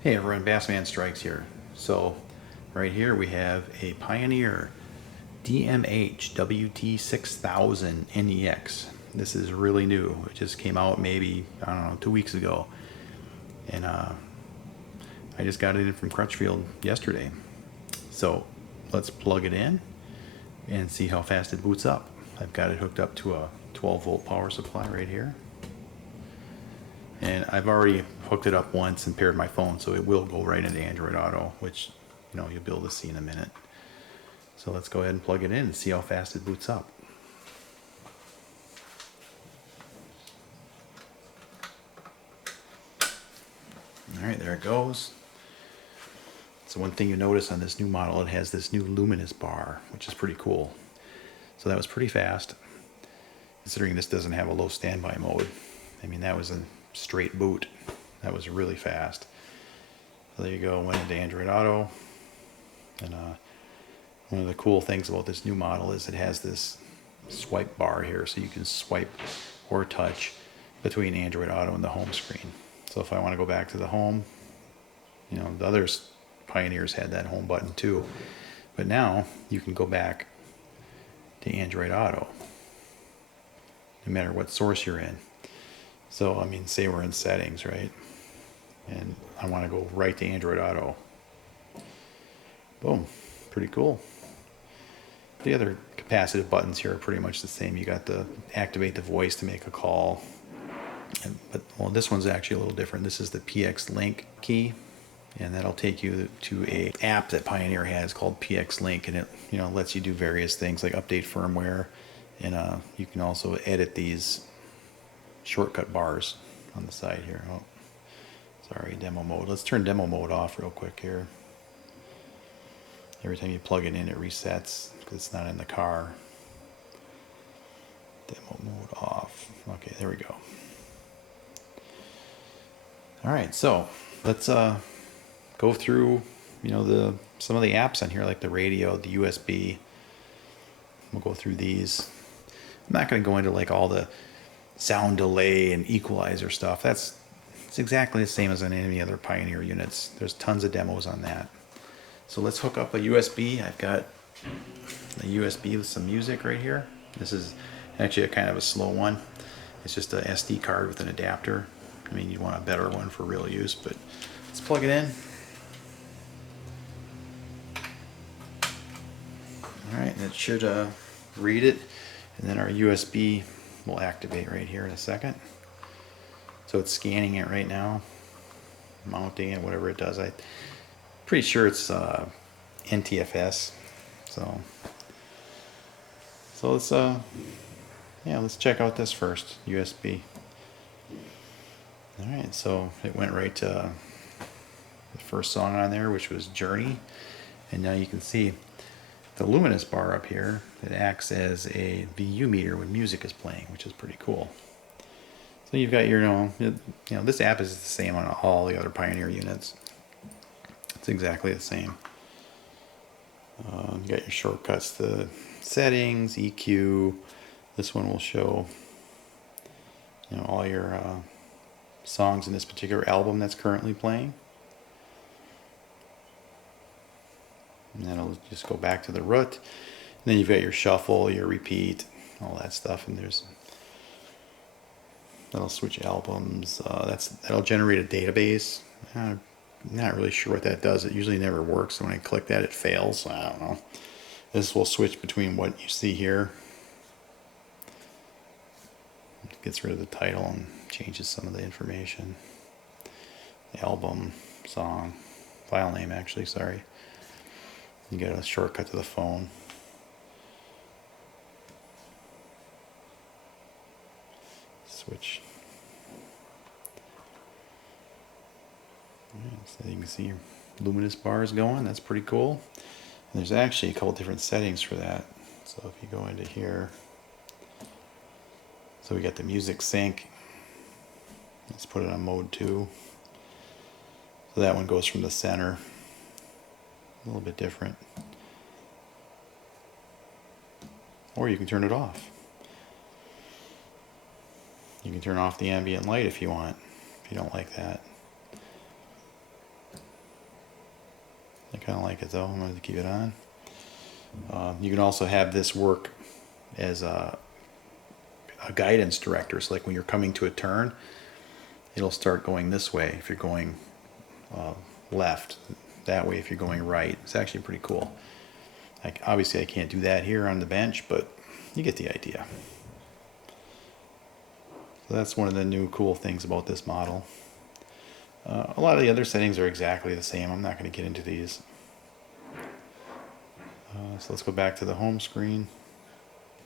Hey everyone, Bassman Strikes here. So right here we have a Pioneer DMH-WT6000NEX. This is really new. It just came out maybe, I don't know, 2 weeks ago. And I just got it in from Crutchfield yesterday. So let's plug it in and see how fast it boots up. I've got it hooked up to a 12 volt power supply right here. And I've already hooked it up once and paired my phone, so it will go right into Android Auto, which you'll be able to see in a minute. So let's go ahead and plug it in and see how fast it boots up. Alright, there it goes. So one thing you notice on this new model, it has this new Luminous Bar, which is pretty cool. So that was pretty fast, considering this doesn't have a low standby mode. I mean, that was a straight boot. That was really fast. So there you go, went into Android Auto. And one of the cool things about this new model is it has this swipe bar here, so you can swipe or touch between Android Auto and the home screen. So if I want to go back to the home, the other Pioneers had that home button too, but now you can go back to Android Auto no matter what source you're in. So I mean, say we're in settings, right, and I want to go right to Android Auto. Boom, pretty cool. The other capacitive buttons here are pretty much the same. You got the activate the voice to make a call, but this one's actually a little different. This is the PXLINK key, and that'll take you to a app that Pioneer has called PXLINK, and it lets you do various things like update firmware, and you can also edit these shortcut bars on the side here. Oh, sorry, demo mode. Let's turn demo mode off real quick here. Every time you plug it in, it resets because it's not in the car. Demo mode off. Okay, there we go. All right, so let's go through some of the apps on here, like the radio, the USB. We'll go through these. I'm not going to go into like all the sound delay and equalizer stuff. It's exactly the same as on any other Pioneer units. There's tons of demos on that. So let's hook up a USB. I've got a USB with some music right here. This is actually a kind of a slow one. It's just a SD card with an adapter. I mean, you want a better one for real use, but let's plug it in. All right, it should read it, and then our USB will activate right here in a second. So it's scanning it right now, mounting it, whatever it does. I'm pretty sure it's NTFS. So let's check out this first USB. All right, so it went right to the first song on there, which was Journey, and now you can see the Luminous Bar up here. It acts as a VU meter when music is playing, which is pretty cool. So you've got your, this app is the same on all the other Pioneer units. It's exactly the same. You got your shortcuts to settings, EQ. This one will show, all your songs in this particular album that's currently playing. And then it'll just go back to the root. And then you've got your shuffle, your repeat, all that stuff. And that'll switch albums. That'll generate a database. I'm not really sure what that does. It usually never works. So when I click that, it fails. I don't know. This will switch between what you see here. It gets rid of the title and changes some of the information. The album, song, file name actually, sorry. You get a shortcut to the phone. Switch. Yeah, so you can see your Luminous Bar is going. That's pretty cool. And there's actually a couple different settings for that. So if you go into here, so we got the music sync. Let's put it on mode 2. So that one goes from the center. A little bit different. Or you can turn it off. You can turn off the ambient light if you want, if you don't like that. kind of like it though. I'm going to keep it on. You can also have this work as a guidance director. So like when you're coming to a turn, it'll start going this way if you're going left, that way if you're going right. It's actually pretty cool. Like obviously I can't do that here on the bench, but you get the idea. So that's one of the new cool things about this model. A lot of the other settings are exactly the same. I'm not going to get into these. So let's go back to the home screen.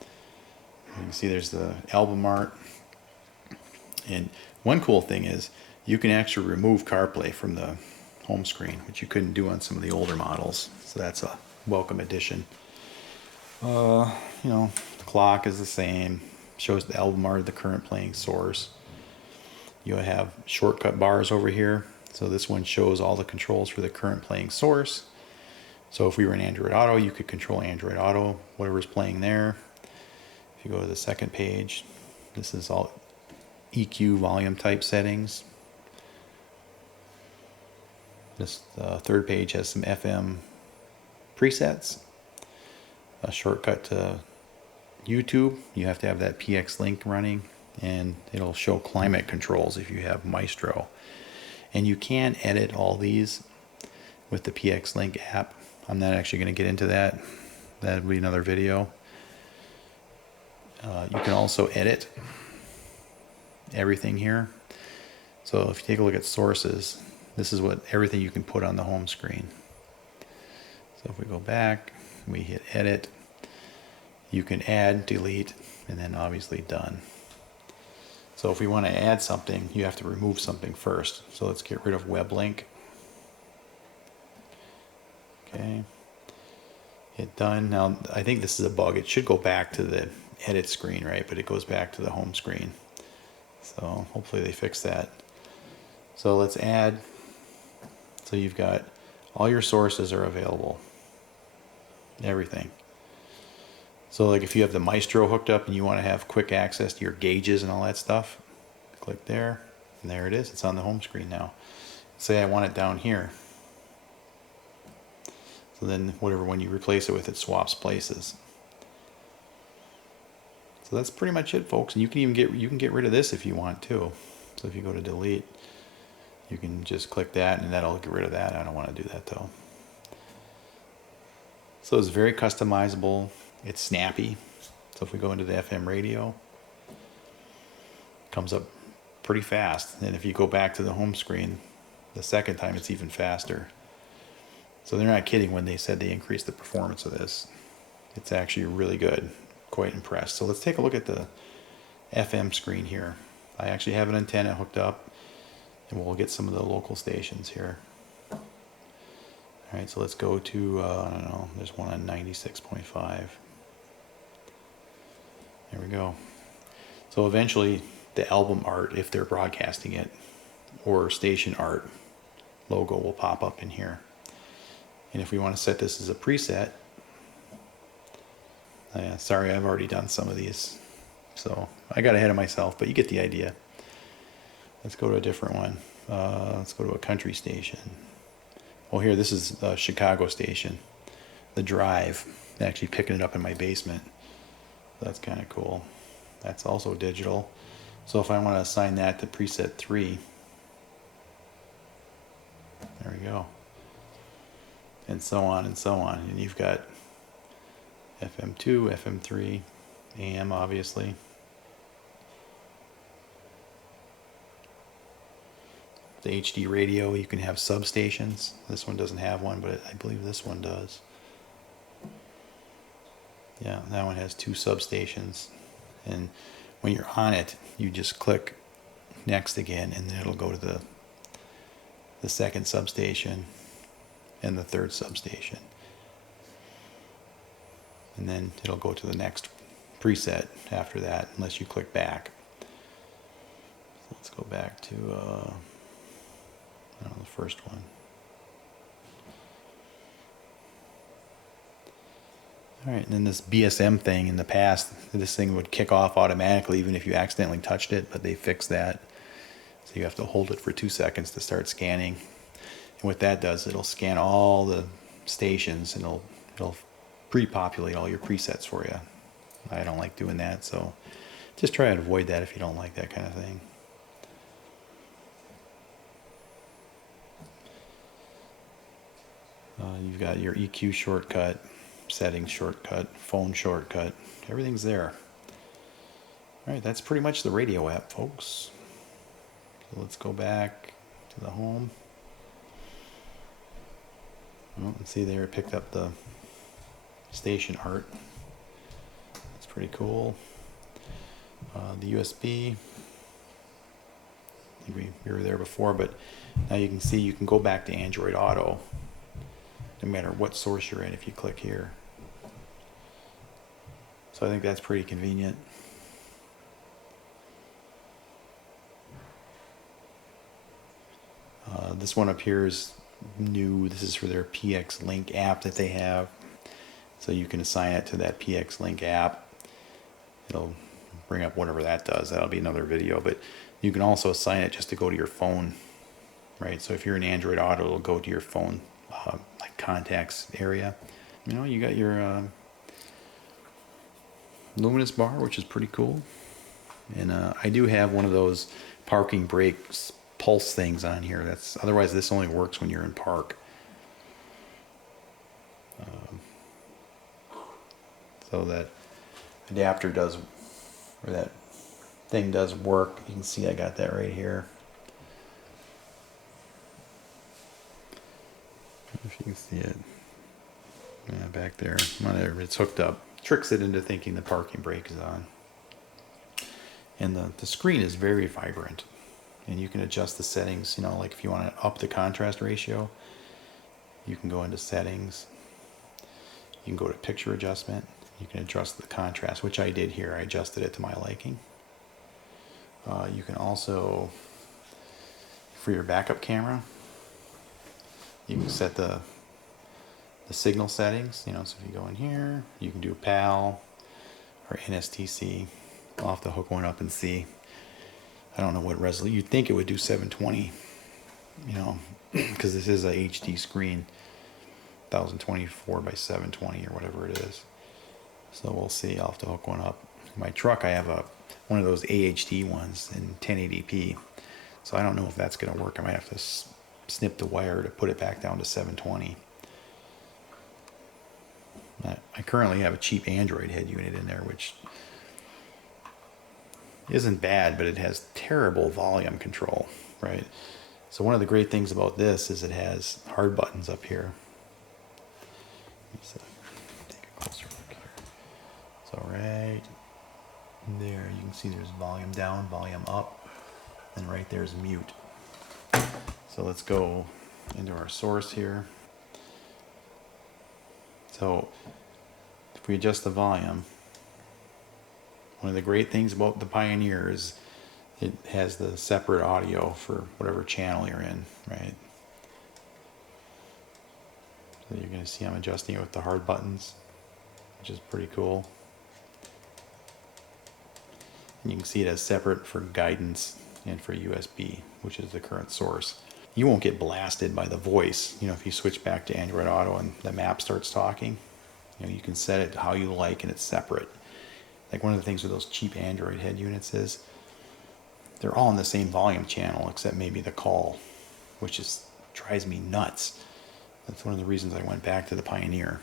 You can see there's the album art. And one cool thing is you can actually remove CarPlay from the home screen, which you couldn't do on some of the older models. So that's a welcome addition. You know, the clock is the same. Shows the album art of the current playing source. You have shortcut bars over here. So this one shows all the controls for the current playing source. So if we were in Android Auto, you could control Android Auto, whatever's playing there. If you go to the second page, this is all EQ volume type settings. This third page has some FM presets. A shortcut to YouTube, you have to have that PXLINK running, and it'll show climate controls if you have Maestro. And you can edit all these with the PXLINK app. I'm not actually going to get into that. That would be another video. You can also edit everything here. So if you take a look at sources, this is what everything you can put on the home screen. So if we go back, we hit edit, you can add, delete, and then obviously done. So if we want to add something, you have to remove something first. So let's get rid of web link. Okay, hit done. Now I think this is a bug. It should go back to the edit screen, right? But it goes back to the home screen. So hopefully they fix that. So let's add. So you've got all your sources are available. Everything. So like if you have the Maestro hooked up and you want to have quick access to your gauges and all that stuff, click there, and there it is. It's on the home screen now. Say I want it down here. So then whatever one you replace it with, it swaps places. So that's pretty much it, folks. And you can even get rid of this if you want to. So if you go to delete, you can just click that and that'll get rid of that. I don't want to do that though. So it's very customizable. It's snappy. So if we go into the FM radio, it comes up pretty fast. And if you go back to the home screen, the second time it's even faster. So they're not kidding when they said they increased the performance of this. It's actually really good. Quite impressed. So let's take a look at the FM screen here. I actually have an antenna hooked up, and we'll get some of the local stations here. All right, so let's go to, I don't know, there's one on 96.5. There we go. So eventually the album art, if they're broadcasting it, or station art logo will pop up in here. And if we want to set this as a preset, sorry, I've already done some of these, so I got ahead of myself, but you get the idea. Let's go to a different one. Let's go to a country station. Well, here, this is a Chicago station. The Drive, actually picking it up in my basement. That's kind of cool. That's also digital. So if I want to assign that to preset 3, there we go. And so on and so on. And you've got FM2, FM3, AM obviously. The HD radio, you can have substations. This one doesn't have one, but I believe this one does. Yeah, that one has 2 substations. And when you're on it, you just click next again, and then it'll go to the second substation and the third substation. And then it'll go to the next preset after that, unless you click back. So let's go back to I don't know, the first one. All right, and then this BSM thing in the past, this thing would kick off automatically even if you accidentally touched it, but they fixed that. So you have to hold it for 2 seconds to start scanning. And what that does, it'll scan all the stations, and it'll pre-populate all your presets for you. I don't like doing that, so just try and avoid that if you don't like that kind of thing. You've got your EQ shortcut, settings shortcut, phone shortcut, everything's there. Alright, that's pretty much the radio app, folks. So let's go back to the home. Oh, and see there, it picked up the station art. That's pretty cool. The USB, I think we were there before, but now you can see you can go back to Android Auto no matter what source you're in if you click here. So I think that's pretty convenient. This one up here is new. This is for their PXLINK app that they have. So you can assign it to that PXLINK app. It'll bring up whatever that does. That'll be another video. But you can also assign it just to go to your phone, right? So if you're in Android Auto, it'll go to your phone, like contacts area. You know, you got your Luminous Bar, which is pretty cool. And I do have one of those parking brakes pulse things on here. That's otherwise this only works when you're in park. So that adapter does, or that thing does work. You can see I got that right here. If you can see it, yeah, back there. It's hooked up. Tricks it into thinking the parking brake is on. And the screen is very vibrant. And you can adjust the settings, you know, like if you want to up the contrast ratio, you can go into settings. You can go to picture adjustment. You can adjust the contrast, which I did here. I adjusted it to my liking. You can also, for your backup camera, you can set the signal settings, you know, so if you go in here, you can do PAL or NSTC. I'll have to hook one up and see. I don't know what resolution. You'd think it would do 720, you know, because this is a HD screen, 1024 by 720 or whatever it is. So we'll see. I'll have to hook one up. In my truck, I have one of those AHD ones in 1080p. So I don't know if that's going to work. I might have to snip the wire to put it back down to 720. I currently have a cheap Android head unit in there, which isn't bad, but it has terrible volume control, right? So one of the great things about this is it has hard buttons up here. So take a closer look here. So right there, you can see there's volume down, volume up, and right there's mute. So let's go into our source here. So if we adjust the volume, one of the great things about the Pioneer is it has the separate audio for whatever channel you're in, right? So you're going to see I'm adjusting it with the hard buttons, which is pretty cool. And you can see it as separate for guidance and for USB, which is the current source. You won't get blasted by the voice, you know, if you switch back to Android Auto and the map starts talking. You know, you can set it how you like and it's separate. Like one of the things with those cheap Android head units is they're all in the same volume channel except maybe the call, which is drives me nuts. That's one of the reasons I went back to the Pioneer.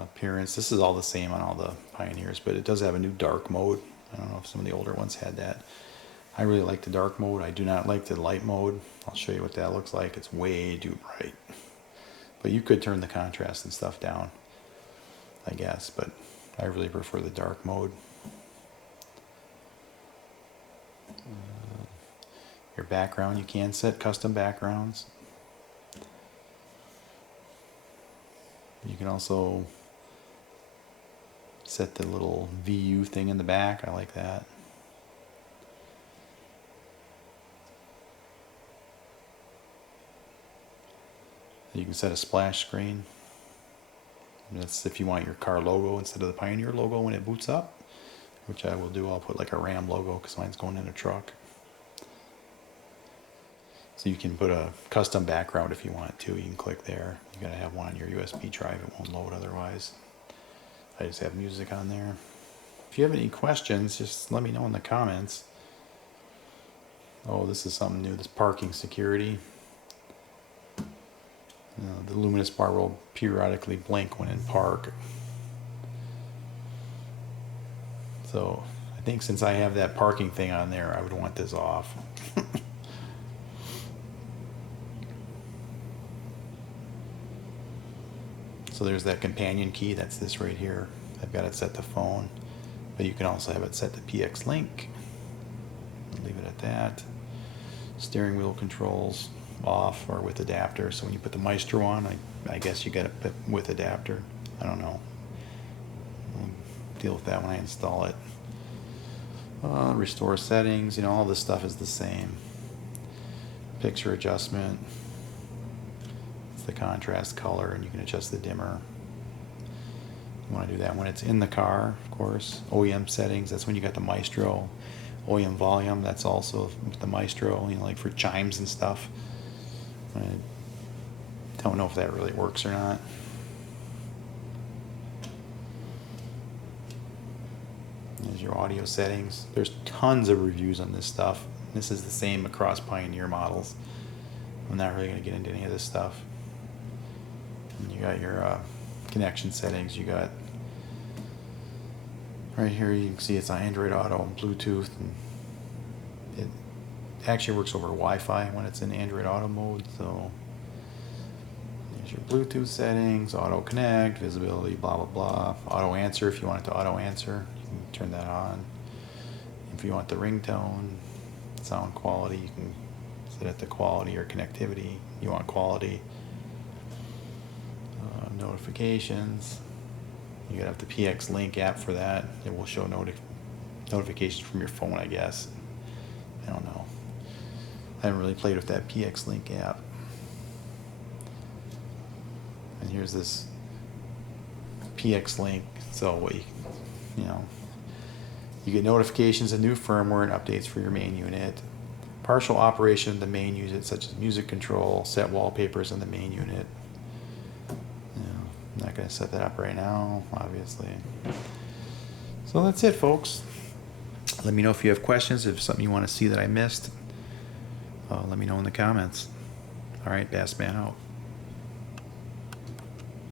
Appearance, this is all the same on all the Pioneers, but it does have a new dark mode. I don't know if some of the older ones had that. I really like the dark mode. I do not like the light mode. I'll show you what that looks like. It's way too bright. But you could turn the contrast and stuff down, I guess, but I really prefer the dark mode. Your background, you can set custom backgrounds. You can also set the little VU thing in the back. I like that. You can set a splash screen. And that's if you want your car logo instead of the Pioneer logo when it boots up, which I will do. I'll put like a Ram logo because mine's going in a truck. So you can put a custom background if you want to. You can click there. You gotta have one on your USB drive. It won't load otherwise. I just have music on there. If you have any questions, just let me know in the comments. Oh, this is something new. This parking security. The Luminous Bar will periodically blink when in park. So I think since I have that parking thing on there, I would want this off. So there's that companion key. That's this right here. I've got it set to phone, but you can also have it set to PXLINK. Leave it at that. Steering wheel controls off or with adapter. So when you put the Maestro on, I guess you got to put with adapter. I don't know. We'll deal with that when I install it. Restore settings. You know, all this stuff is the same. Picture adjustment. It's the contrast color, and you can adjust the dimmer. You want to do that when it's in the car, of course. OEM settings. That's when you got the Maestro. OEM volume, that's also the Maestro, you know, like for chimes and stuff. I don't know if that really works or not. There's your audio settings. There's tons of reviews on this stuff. This is the same across Pioneer models. I'm not really going to get into any of this stuff. And you got your connection settings. You got right here, you can see it's on Android Auto and Bluetooth, and it actually works over Wi-Fi when it's in Android Auto mode. So there's your Bluetooth settings, auto connect, visibility, blah blah blah. Auto answer, if you want it to auto answer, you can turn that on. If you want the ringtone, sound quality, you can set it to quality or connectivity. You want quality. Notifications. You gotta have the PXLINK app for that. It will show notifications from your phone, I guess. I don't know. I haven't really played with that PXLINK app. And here's this PXLINK. So you know, you get notifications of new firmware and updates for your main unit. Partial operation of the main unit, such as music control, set wallpapers in the main unit. I'm not going to set that up right now, obviously. So that's it, folks. Let me know if you have questions, if something you want to see that I missed. Let me know in the comments. All right, Bassman out.